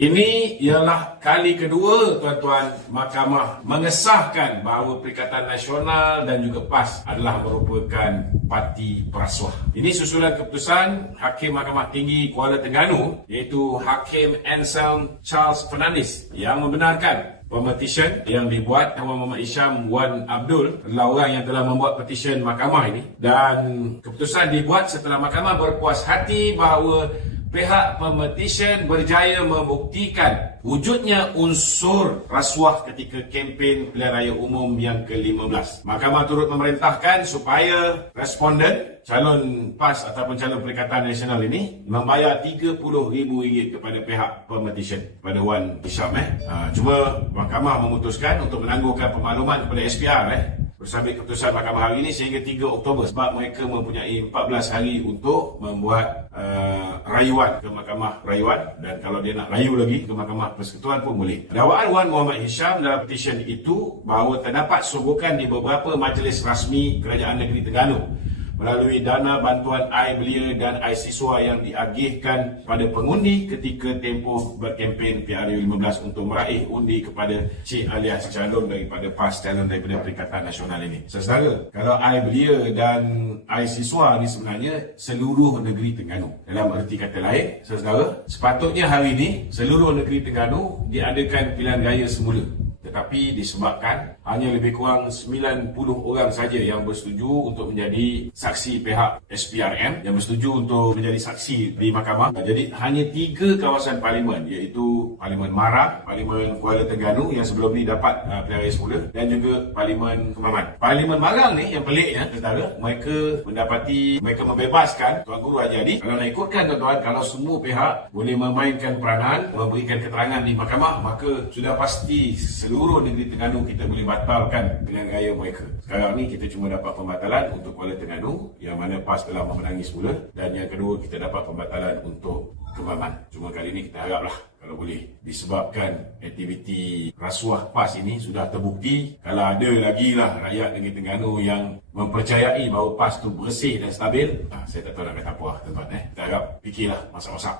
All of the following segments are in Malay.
Ini ialah kali kedua, tuan-tuan, Mahkamah mengesahkan bahawa Perikatan Nasional dan juga PAS adalah merupakan parti perasuah. Ini susulan keputusan Hakim Mahkamah Tinggi Kuala Terengganu, iaitu Hakim Anselm Charles Fernandez, yang membenarkan pemetisyen yang dibuat Tuan Muhammad Isham Wan Abdul adalah orang yang telah membuat petisyen mahkamah ini, dan keputusan dibuat setelah mahkamah berpuas hati bahawa pihak pemetisyen berjaya membuktikan wujudnya unsur rasuah ketika kempen pilihan raya umum yang ke-15. Mahkamah turut memerintahkan supaya responden calon PAS ataupun calon Perikatan Nasional ini membayar RM30,000 kepada pihak pemetisyen, kepada Wan Isham. Cuma mahkamah memutuskan untuk menangguhkan pemakluman kepada SPR bersama keputusan mahkamah hari ini sehingga 3 Oktober, sebab mereka mempunyai 14 hari untuk membuat rayuan ke Mahkamah Rayuan, dan kalau dia nak rayu lagi ke Mahkamah Persekutuan pun boleh. Dakwaan Wan Muhammad Isham dalam petisyen itu bahawa terdapat sogokan di beberapa majlis rasmi Kerajaan Negeri Terengganu melalui dana bantuan air belia dan air siswa yang diagihkan pada pengundi ketika tempoh berkempen PRU15 untuk meraih undi kepada Cik alias calon daripada PAS, calon daripada Perikatan Nasional ini. Saudara, kalau air belia dan air siswa ni sebenarnya seluruh negeri Terengganu. Dalam erti kata lain, saudara, sepatutnya hari ini seluruh negeri Terengganu diadakan pilihan raya semula. Tetapi disebabkan hanya lebih kurang 90 orang saja yang bersetuju untuk menjadi saksi pihak SPRM, yang bersetuju untuk menjadi saksi di mahkamah. Jadi hanya 3 kawasan parlimen, iaitu Parlimen Marang, Parlimen Kuala Terengganu yang sebelum ni dapat pilihan raya semula, dan juga Parlimen Kemaman. Parlimen Marang ni yang peliknya, saudara, mereka membebaskan Tuan Guru Haji Hadi. Kalau nak ikutkan, tuan-tuan, kalau semua pihak boleh memainkan peranan, memberikan keterangan di mahkamah, maka sudah pasti seluruh negeri Terengganu kita boleh batalkan pilihan raya mereka. Sekarang ni kita cuma dapat pembatalan untuk Kuala Terengganu, yang mana PAS telah memenangi semula, dan yang kedua kita dapat pembatalan untuk Kemaman. Cuma kali ni kita haraplah kalau boleh, disebabkan aktiviti rasuah PAS ini sudah terbukti. Kalau ada lagi lah rakyat negeri Terengganu yang mempercayai bahawa PAS tu bersih dan stabil, saya tak tahu nak kata apa lah, tuan-tuan. Kita harap fikirlah masak-masak.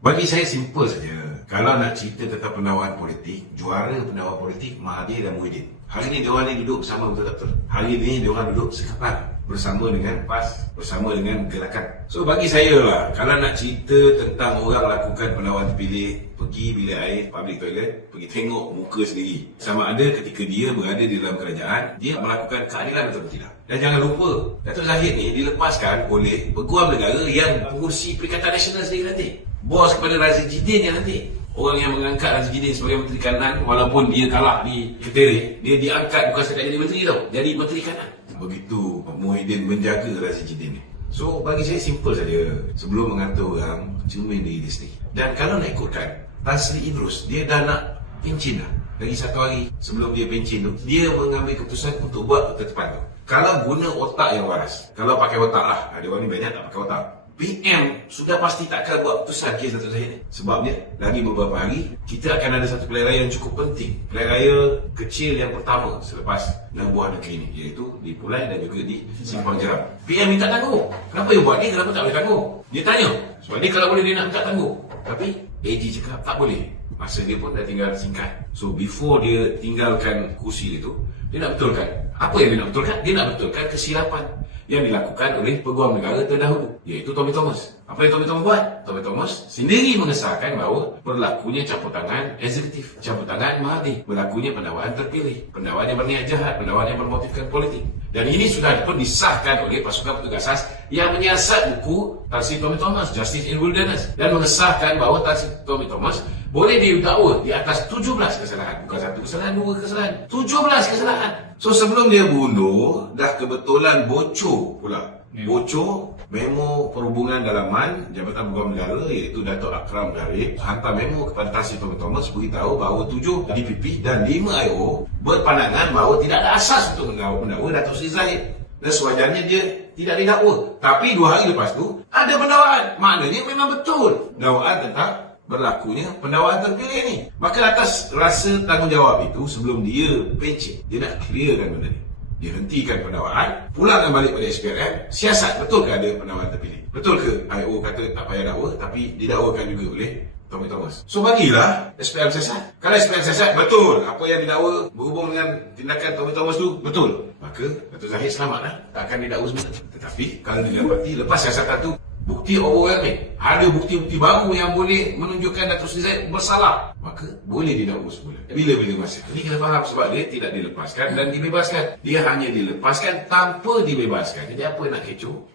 Bagi saya simple saja. Kalau nak cerita tentang penawaran politik, juara penawaran politik Mahathir dan Muhyiddin. Hari ni diorang ni duduk bersama, betul-betul. Hari ni diorang duduk sekapal bersama dengan PAS, bersama dengan gerakan. So bagi saya lah, kalau nak cerita tentang orang lakukan penawaran terpilih, pergi bilik air, public toilet, pergi tengok muka sendiri. Sama ada ketika dia berada di dalam kerajaan, dia melakukan keadilan atau tidak. Dan jangan lupa, Datuk Zahid ni dilepaskan oleh peguam negara yang pengurusi Perikatan Nasional sendiri nanti. Bos kepada Razif Jidin yang nanti. Orang yang mengangkat Razif Jidin sebagai Menteri Kanan, walaupun dia kalah di Ketere, dia diangkat bukan sekadar jadi menteri tau, jadi Menteri Kanan. Begitu Muhyiddin menjaga Razif Jidin ni. So bagi saya simple saja. Sebelum mengata orang, cermin diri dia sendiri. Dan kalau nak ikutkan, Tan Sri Idrus, dia dah nak pencin dah. Lagi 1 hari sebelum dia pencin tu, dia mengambil keputusan untuk buat ketetapan tu. Kalau guna otak yang waras, kalau pakai otak lah, ada orang ni banyak tak pakai otak, PM sudah pasti takkan buat keputusan kes Datuk Zahid ni. Sebabnya lagi beberapa hari kita akan ada satu pilihan raya yang cukup penting, pilihan raya kecil yang pertama selepas 6 buah negeri ni, iaitu di Pulai dan juga di Simpang Jeram. PM minta tangguh. Kenapa dia buat ni? Kenapa tak boleh tangguh? Dia tanya. Sebab dia kalau boleh dia nak minta tangguh, tapi AG cakap tak boleh. Masa dia pun dah tinggal singkat. So before dia tinggalkan kursi itu, dia nak betulkan. Apa yang dia nak betulkan? Dia nak betulkan kesilapan yang dilakukan oleh peguam negara terdahulu, iaitu Tommy Thomas. Apa yang Tommy Thomas buat? Tommy Thomas sendiri mengesahkan bahawa berlakunya campur tangan eksekutif, campur tangan Mahathir, berlakunya pendakwaan terpilih, pendakwaan yang berniat jahat, pendakwaan yang bermotifkan politik. Dan ini sudah pun disahkan oleh pasukan petugas SAS yang menyiasat buku Tan Sri Tommy Thomas, Justice in Wilderness, dan mengesahkan bahawa Tan Sri Tommy Thomas boleh didakwa di atas 17 kesalahan. Bukan 1 kesalahan, 2 kesalahan, 17 kesalahan. So sebelum dia bunuh, dah kebetulan bocor pula. Bocor memo perhubungan dalaman Jabatan Peguam Negara, iaitu Datuk Akram Darif, hantar memo kepada Tan Sri Tommy Thomas beritahu bahawa 7 DPP dan 5 IO berpandangan bahawa tidak ada asas untuk mendakwa Datuk Seri Zahid. Dan sewajarnya dia tidak didakwa. Tapi 2 hari lepas tu ada pendakwaan. Maknanya memang betul dakwaan tentang berlakunya pendakwaan terpilih ni. Maka atas rasa tanggungjawab itu, sebelum dia pencet, dia nak clearkan benda ni. dihentikan pendawaan, pulangkan balik pada SPRM, siasat betul ke ada pendawaan terpilih. Betul ke IO kata tak payah dakwa tapi didakwakan juga oleh Tommy Thomas. So bagilah SPRM siasat. Kalau SPRM siasat betul apa yang didakwa berhubung dengan tindakan Tommy Thomas tu betul, maka Dato' Zahid selamatlah, tak akan didakwa sebenarnya. Tetapi kalau didapati lepas siasatan tu bukti overwhelming, ada bukti-bukti baru yang boleh menunjukkan Dato' Sri Zahid bersalah, maka boleh didakwa semula. Bila-bila masa. Ini kena faham sebab dia tidak dilepaskan dan dibebaskan. Dia hanya dilepaskan tanpa dibebaskan. Jadi apa nak kecoh?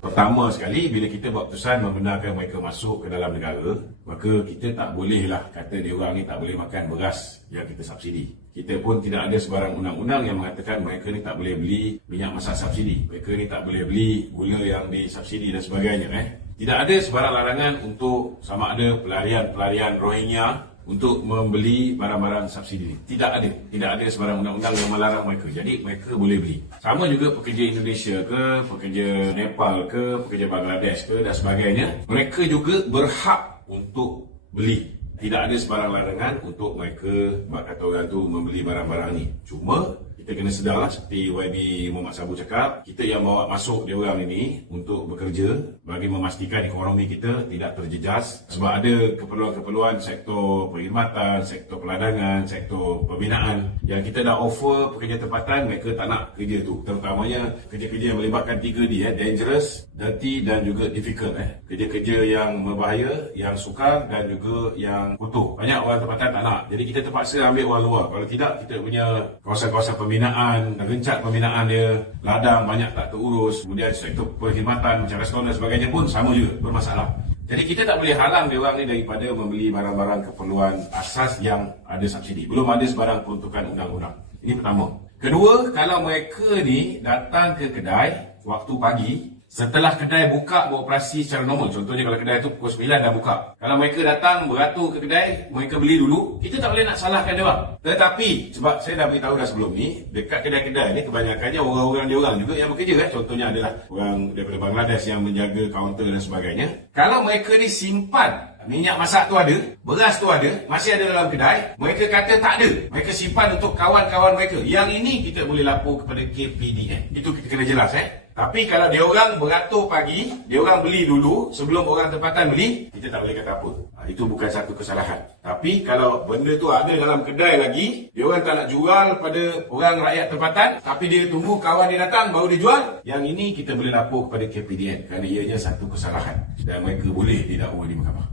Pertama sekali, bila kita buat keputusan membenarkan mereka masuk ke dalam negara, maka kita tak bolehlah kata dia orang ni tak boleh makan beras yang kita subsidi. Kita pun tidak ada sebarang undang-undang yang mengatakan mereka ni tak boleh beli minyak masak subsidi. Mereka ni tak boleh beli gula yang disubsidi dan sebagainya. Tidak ada sebarang larangan untuk sama ada pelarian Rohingya untuk membeli barang-barang subsidi. Tidak ada sebarang undang-undang yang melarang mereka. Jadi mereka boleh beli. Sama juga pekerja Indonesia ke, pekerja Nepal ke, pekerja Bangladesh ke dan sebagainya. Mereka juga berhak untuk beli. Tidak ada sebarang larangan untuk mereka, kata orang tu, membeli barang-barang ni. Cuma kita kena sedarlah seperti YB Muhammad Sabu cakap, kita yang bawa masuk dia orang ini untuk bekerja bagi memastikan ekonomi kita tidak terjejas sebab ada keperluan-keperluan sektor perkhidmatan, sektor peladangan, sektor pembinaan yang kita dah offer pekerja tempatan, mereka tak nak kerja tu, terutamanya kerja-kerja yang melibatkan 3D, dangerous, dirty dan juga difficult. Kerja-kerja yang berbahaya, yang sukar dan juga yang kotor. Banyak orang tempatan tak nak, jadi kita terpaksa ambil orang luar. Kalau tidak, kita punya kawasan-kawasan pembinaan, rencak pembinaan dia, ladang banyak tak terurus, kemudian sektor perkhidmatan macam restoran dan sebagainya pun sama juga bermasalah. Jadi kita tak boleh halang dia orang ni daripada membeli barang-barang keperluan asas yang ada subsidi. Belum ada sebarang peruntukan undang-undang. Ini pertama. Kedua, kalau mereka ni datang ke kedai waktu pagi, setelah kedai buka beroperasi secara normal, contohnya kalau kedai tu pukul 9 dah buka, kalau mereka datang beratur ke kedai, mereka beli dulu, kita tak boleh nak salahkan dia orang. Tetapi sebab saya dah beritahu dah sebelum ni, dekat kedai-kedai ni kebanyakannya orang-orang dia orang juga yang bekerja. Contohnya adalah orang daripada Bangladesh yang menjaga kaunter dan sebagainya. Kalau mereka ni simpan minyak masak tu ada, beras tu ada, masih ada dalam kedai, mereka kata tak ada, mereka simpan untuk kawan-kawan mereka, yang ini kita boleh lapor kepada KPDN. Itu kita kena jelas. Tapi kalau dia orang beratur pagi, dia orang beli dulu sebelum orang tempatan beli, kita tak boleh kata apa. Itu bukan satu kesalahan. Tapi kalau benda tu ada dalam kedai lagi, dia orang tak nak jual pada orang rakyat tempatan, tapi dia tunggu kawan dia datang baru dia jual, yang ini kita boleh lapor kepada KPDN kerana ianya satu kesalahan dan mereka boleh didakwa di mahkamah.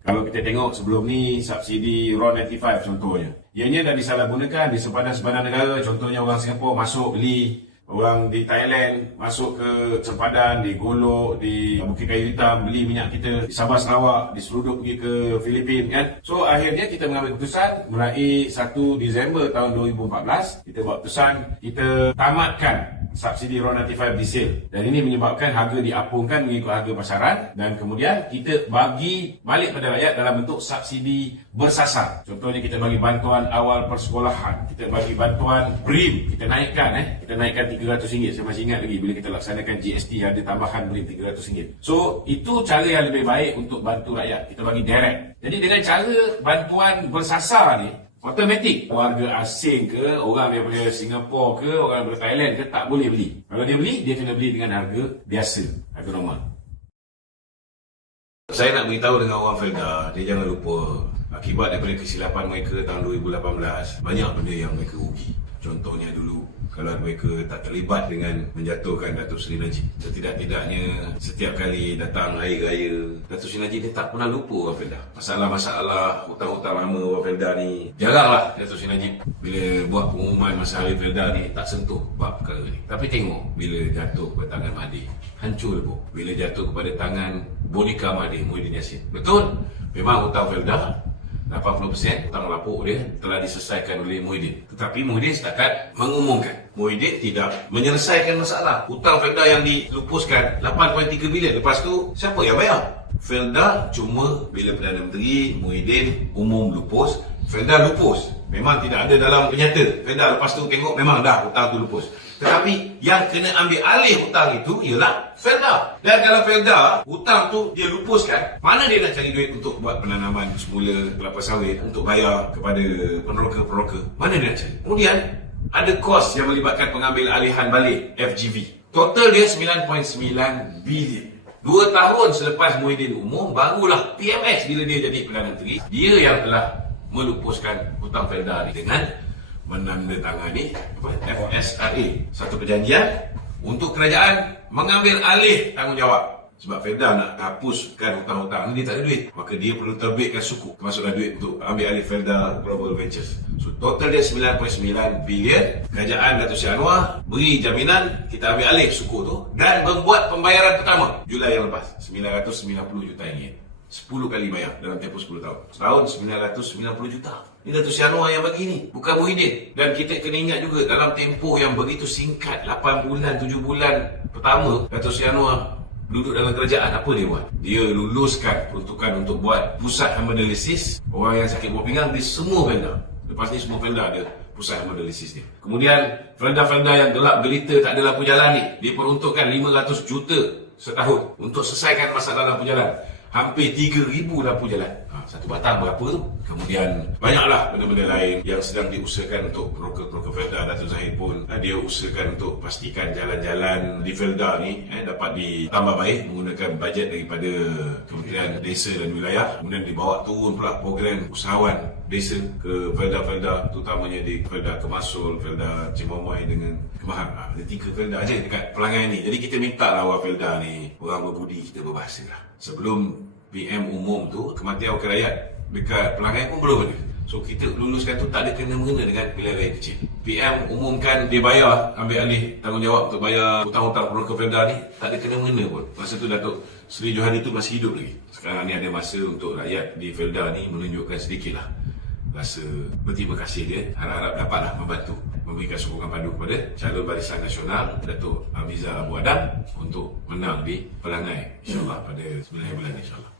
Kalau kita tengok sebelum ni, subsidi RON95 contohnya, ianya dah disalahgunakan di sempadan-sempadan negara. Contohnya orang Singapura masuk beli, orang di Thailand masuk ke sempadan, di Golok, di Bukit Kayu Hitam beli minyak kita, di Sabah Sarawak, di Seruduk pergi ke Filipin kan. So akhirnya kita mengambil keputusan mulai 1 Disember tahun 2014, kita buat keputusan kita tamatkan subsidi RON95 diesel, dan ini menyebabkan harga diapungkan mengikut harga pasaran dan kemudian kita bagi balik pada rakyat dalam bentuk subsidi bersasar. Contohnya kita bagi bantuan awal persekolahan, kita bagi bantuan BRIM, kita naikkan RM300. Saya masih ingat lagi bila kita laksanakan GST ada tambahan BRIM RM300. So itu cara yang lebih baik untuk bantu rakyat, kita bagi direct. Jadi dengan cara bantuan bersasar ni, automatik warga asing ke, orang daripada Singapura ke, orang daripada Thailand ke, tak boleh beli. Kalau dia beli, dia kena beli dengan harga biasa, harga normal. Saya nak beritahu dengan orang Felda, dia jangan lupa akibat daripada kesilapan mereka tahun 2018, banyak benda yang mereka rugi. Contohnya dulu, kalau mereka tak terlibat dengan menjatuhkan Dato' Seri Najib, setidak-tidaknya setiap kali datang hari raya, Dato' Seri Najib dia tak pernah lupa orang Felda. Masalah-masalah hutang-hutang lama orang Felda ni, jaranglah Dato' Seri Najib bila buat pengumuman masa hari Felda ni tak sentuh bab perkara ni. Tapi tengok bila jatuh ke tangan Mahathir, hancur lebur. Bila jatuh kepada tangan boneka Mahathir, Muhyiddin Yassin, betul memang hutang Felda 80% hutang lapuk dia telah diselesaikan oleh Muhyiddin. Tetapi Muhyiddin setakat mengumumkan. Muhyiddin tidak menyelesaikan masalah. Hutang Felda yang dilupuskan 8.3 bilion. Lepas tu siapa yang bayar? Felda cuma bila Perdana Menteri Muhyiddin umum lupus, Felda lupus. Memang tidak ada dalam penyata. Felda lepas tu tengok memang dah hutang tu lupus. Tetapi yang kena ambil alih hutang itu ialah Felda. Dan kalau Felda hutang tu dia lupuskan, mana dia nak cari duit untuk buat penanaman semula kelapa sawit, untuk bayar kepada peneroka-peneroka? Mana dia nak cari? Kemudian ada kos yang melibatkan pengambil alihan balik FGV. Total dia 9.9 bilion. 2 tahun selepas Muhyiddin umum, barulah PMX bila dia jadi Perdana Menteri, dia yang telah melupuskan hutang Felda ni dengan menandatangani FSRA, satu perjanjian untuk kerajaan mengambil alih tanggungjawab. Sebab Felda nak hapuskan hutang-hutang ni, dia tak ada duit, maka dia perlu terbitkan suku, termasuklah duit untuk ambil alih Felda Global Ventures. So total dia 9.9 bilion. Kerajaan Datuk Seri Anwar beri jaminan kita ambil alih suku tu dan membuat pembayaran pertama Julai yang lepas 990 juta ringgit. 10 kali bayar dalam tempoh 10 tahun. Setahun 990 juta. Ini Datuk Seri Anwar yang bagi ni, bukan Muhyiddin. Dan kita kena ingat juga dalam tempoh yang begitu singkat, 8 bulan, 7 bulan pertama Datuk Seri Anwar duduk dalam kerajaan, apa dia buat? Dia luluskan peruntukan untuk buat pusat hemodialisis orang yang sakit buah pinggang di semua Felda. Lepas ni semua Felda ada pusat hemodialisis ni. Kemudian Felda-Felda yang gelap gelita tak ada lampu jalan ni, diperuntukkan 500 juta setahun untuk selesaikan masalah lampu jalan. Hampir 3,000 lampu jalan. Satu batang berapa tu? Kemudian banyaklah benda-benda lain yang sedang diusahakan untuk broker-broker Felda. Datuk Zahid pun dia usahakan untuk pastikan jalan-jalan di Felda ni dapat ditambah baik menggunakan bajet daripada Kementerian Desa dan Wilayah. Kemudian dibawa turun pula program usahawan desa ke Felda-Felda, terutamanya di Felda Kemasul, Felda Cimamai dengan Kemahang. Ada 3 Felda aja dekat Pelangai ni. Jadi kita minta lah orang Felda ni, orang berbudi, kita berbahasa lah. Sebelum PM umum tu, kematian wakil rakyat dekat Pelangai pun belum ada. So kita luluskan tu tak ada kena-mengena dengan pilihan raya kecil. PM umumkan dia bayar, ambil alih tanggungjawab untuk bayar hutang-hutang broker Felda ni, tak ada kena-mengena pun. Masa tu Datuk Seri Johari tu masih hidup lagi. Sekarang ni ada masa untuk rakyat di Felda ni menunjukkan sedikit lah rasa berterima kasih dia. Harap-harap dapatlah membantu, memberikan sokongan padu kepada calon Barisan Nasional Datuk Amiza Abu Adam untuk menang di Pelangai, InsyaAllah pada 9 bulan insyaAllah.